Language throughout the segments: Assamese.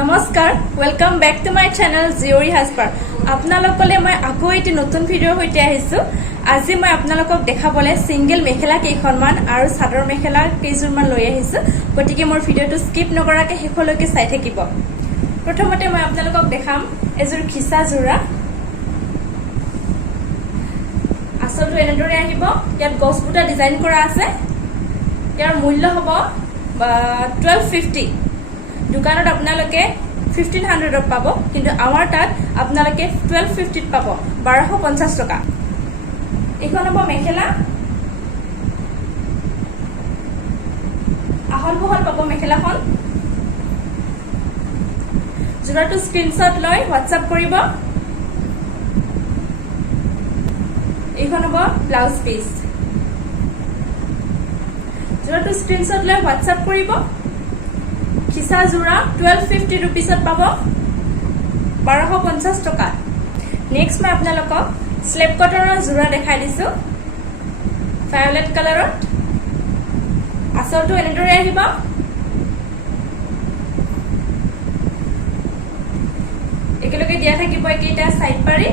নমস্কাৰ welcome back to my channel জিওৰি হাজপাৰ আপোনালোকলৈ মই আকৌ এটি নতুন ভিডিঅ'ৰ সৈতে আহিছো আজি মই আপোনালোকক দেখাবলে সিঙ্গেল মেখেলা কেইখনমান আৰু চাদৰ মেখেলা কেইজোৰমান লৈ আহিছো গতিকে মোৰ ভিডিঅ'টো স্কিপ নকৰাকৈ শেষলৈকে চাই থাকিব প্ৰথমতে মই আপোনালোকক দেখাম এজোৰ খিচা জোৰা আসলটো এনেদৰে আহিব ইয়াত গছপুটা ডিজাইন কৰা আছে ইয়াৰ মূল্য হ'ব 1250 দোকানত আপোনালোকে 1500 পাব কিন্তু আমাৰ তাত আপোনালোকে 1250 পাব 1250 টকা এখন হ'ব মেখেলা আহল বহল পাব মেখেলাখন জোৰাটো স্ক্ৰিনশ্বট লৈ হোৱাটসএপ কৰিব এখন হ'ব ব্লাউজ পিস জোৰাটো স্ক্ৰিনশ্বট লৈ হোৱাটসএপ কৰিব খিচা জোৰা 1250 रुपीसत পাব 1250 টকা নেক্সট মই আপোনালোকক স্লেপ কটনৰ জোৰা দেখাই দিছো ভায়োলেট কালাৰত আসলটো এনেদৰে আহিব একেলগে দিয়া থাকিব একেটা সাইড পাৰি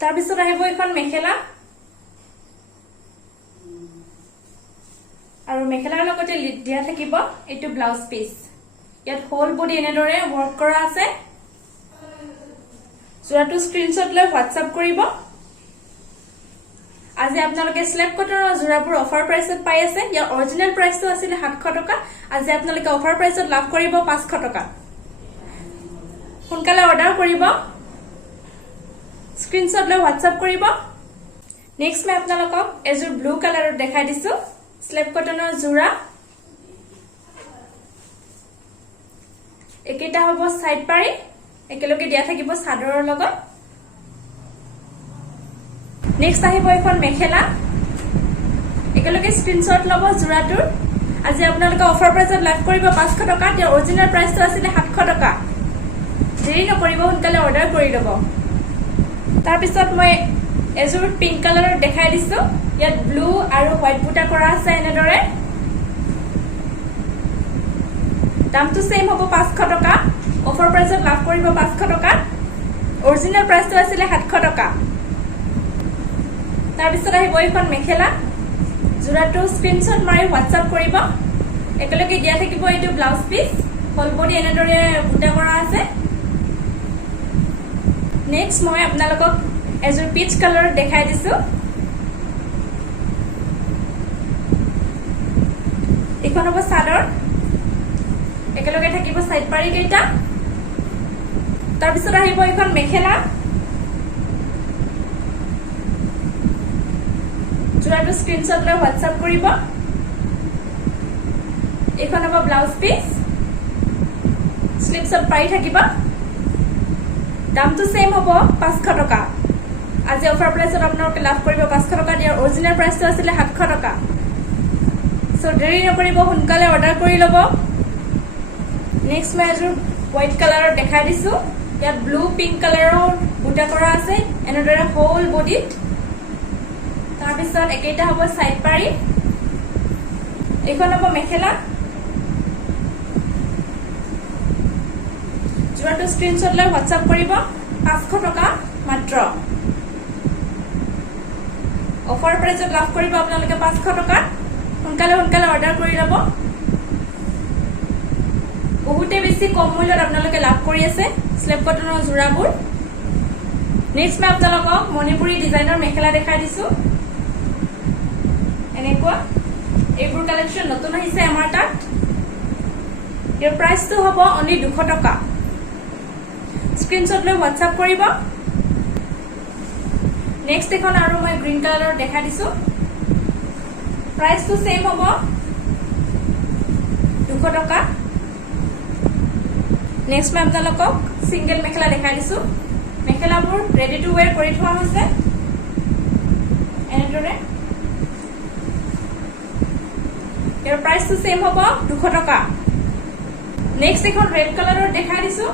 তাৰ পিছত আহিব এখন মেখেলা আৰু মেখেলাৰ লগতে দিয়া থাকিব এটো ব্লাউজ পিস ইয়াত হোল বডি এনেদৰে ওয়াৰ্ক কৰা আছে জোৰাটো স্ক্ৰিনশ্বট লৈ হোৱাটসএপ কৰিব আজি আপোনালোকে স্লেপ কটনৰ জোৰাবোৰ অফাৰ প্ৰাইসত পাই আছে ইয়াৰ অৰিজিনাল প্ৰাইসটো আছিল 700 টকা আজি আপোনালোকে অফাৰ প্ৰাইসত লাভ কৰিব 500 টকা সোনকালে অৰ্ডাৰ কৰিব স্ক্ৰিনশ্বট লৈ হোৱাটসএপ কৰিব নেক্সট মই আপোনালোকক এজোৰ ব্লু কালাৰত দেখাই দিছো স্লেপ কটনৰ জোৰা একেটা হ'ব সাইড পাৰি একেলগে দিয়া থাকিব চাদৰৰ লগত নেক্সট আহিব এখন মেখেলা একেলগে স্ক্ৰিনশ্বট ল'ব জোৰাটোৰ আজি আপোনালোকে অফাৰ প্ৰাইসত লাভ কৰিব 500 টকা ইয়াৰ অৰিজিনাল প্ৰাইসটো আছিল 700 টকা দেৰি নকৰিব সোনকালে অৰ্ডাৰ কৰি ল'ব তাৰ পিছত মই এজোৰ পিংক কালাৰৰ দেখাই দিছো ইয়াত ব্লু আৰু হোৱাইট বুটা কৰা আছে এনেদৰে দামটো সেম হ'ব 500 টকা অফাৰ প্ৰাইসত লাভ কৰিব 500 টকা অৰিজিনাল প্ৰাইসটো আছিল 700 টকা তাৰ পিছত আহিব এখন মেখেলা জোৰাটো স্ক্ৰিনশ্বট মাৰি হোৱাটসএপ কৰিব একেলগে দিয়া থাকিব এটো ব্লাউজ পিস হোল বডি এনেদৰে বুটা কৰা আছে নেক্সট মই আপোনালোকক এজোৰ পিচ কালাৰত দেখাই দিছো এখন হ'ব চাদৰ একেলগে থাকিব সাইড পাৰি কেইটা তাৰ পিছত আহিব এখন মেখেলা জোৰাটো স্ক্ৰিনশ্বট লৈ হোৱাটসএপ কৰিব এখন হ'ব ব্লাউজ পিস স্লিপছত পাৰি থাকিব দামটো সেম হ'ব 500 টকা আজি অফাৰ প্ৰাইসত আপোনালোকে লাভ কৰিব 500 টকা ইয়াৰ অৰিজিনাল প্ৰাইসটো আছিল 700 টকা সো দেৰি নকৰিব সোনকালে অৰ্ডাৰ কৰি ল'ব নেক্সট মই এজোৰ হোৱাইট কালাৰৰ দেখাই দিছো ইয়াত ব্লু পিংক কালাৰৰ বুটা কৰা আছে এনেদৰে হোল বডিত তাৰ পিছত একেটা হ'ব সাইড পাৰি এখন হ'ব মেখেলা জোৰাটো স্ক্ৰিনশ্বট লৈ হোৱাটসএপ কৰিব 500 টকা মাত্ৰ অফাৰ প্ৰাইসত লাভ কৰিব আপোনালোকে 500 টকা সোনকালে অৰ্ডাৰ কৰি ল'ব বহুতে বেছি কম মূল্যত আপোনালোকে লাভ কৰি আছে স্লেপ কটনৰ জোৰাবোৰ নেক্সট মই আপোনালোকক মণিপুৰী ডিজাইনৰ মেখেলা দেখাই দিছো এনেকুৱা এইবোৰ কালেকচন নতুন আহিছে আমাৰ তাত ইয়াৰ প্ৰাইসটো হ'ব অনলি 200 টকা স্ক্ৰিনশ্বট লৈ হোৱাটসএপ কৰিব নেক্সট এখন আৰু মই গ্ৰীণ কালাৰৰ দেখাই দিছো প্ৰাইসটো সেম হ'ব 200 টকা নেক্সট মই আপোনালোকক সিঙ্গেল মেখেলা দেখাই দিছো মেখেলাবোৰ ৰেডি টু ওয়্যাৰ কৰি থোৱা হৈছে এনেদৰে ইয়াৰ প্ৰাইসটো সেম হ'ব 200 টকা নেক্সট এখন ৰেড কালাৰৰ দেখাই দিছো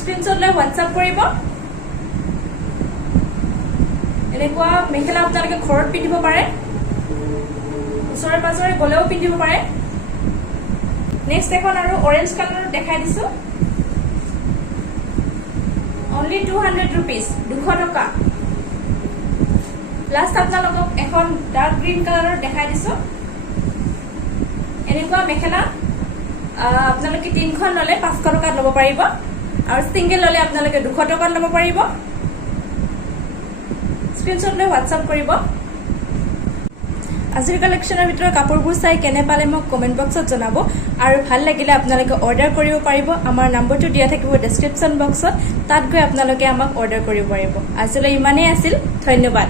স্ক্ৰিনশ্বট লৈ হোৱাটসএপ কৰিব এনেকুৱা মেখেলা আপোনালোকে ঘৰত পিন্ধিব পাৰে ওচৰে পাজৰে গলেও পিন্ধিব পাৰে নেক্সট এখন আৰু অৰেঞ্জ কালাৰ দেখাই দিছো only 200 rupees 200 টকা লাষ্ট আপোনালোকক এখন ডাৰ্ক গ্ৰীণ কালাৰৰ দেখাই দিছো এনেকুৱা মেখেলা আপোনালোকে তিনখন ললে 500 টকাত ল'ব পাৰিব আৰু সিঙ্গেল ললে আপোনালোকে 200 টকাত ল'ব পাৰিব স্ক্ৰিনশ্বট লৈ হোৱাটছআপ কৰিব আজিৰ কালেকশ্যনৰ ভিতৰত কাপোৰবোৰ চাই কেনে পালে মোক কমেন্ট বক্সত জনাব আৰু ভাল লাগিলে আপোনালোকে অৰ্ডাৰ কৰিব পাৰিব আমাৰ নম্বৰটো দিয়া থাকিব ডেসক্ৰিপচন বক্সত তাত গৈ আপোনালোকে আমাক অৰ্ডাৰ কৰিব পাৰিব আজিলৈ ইমানেই আছিল ধন্যবাদ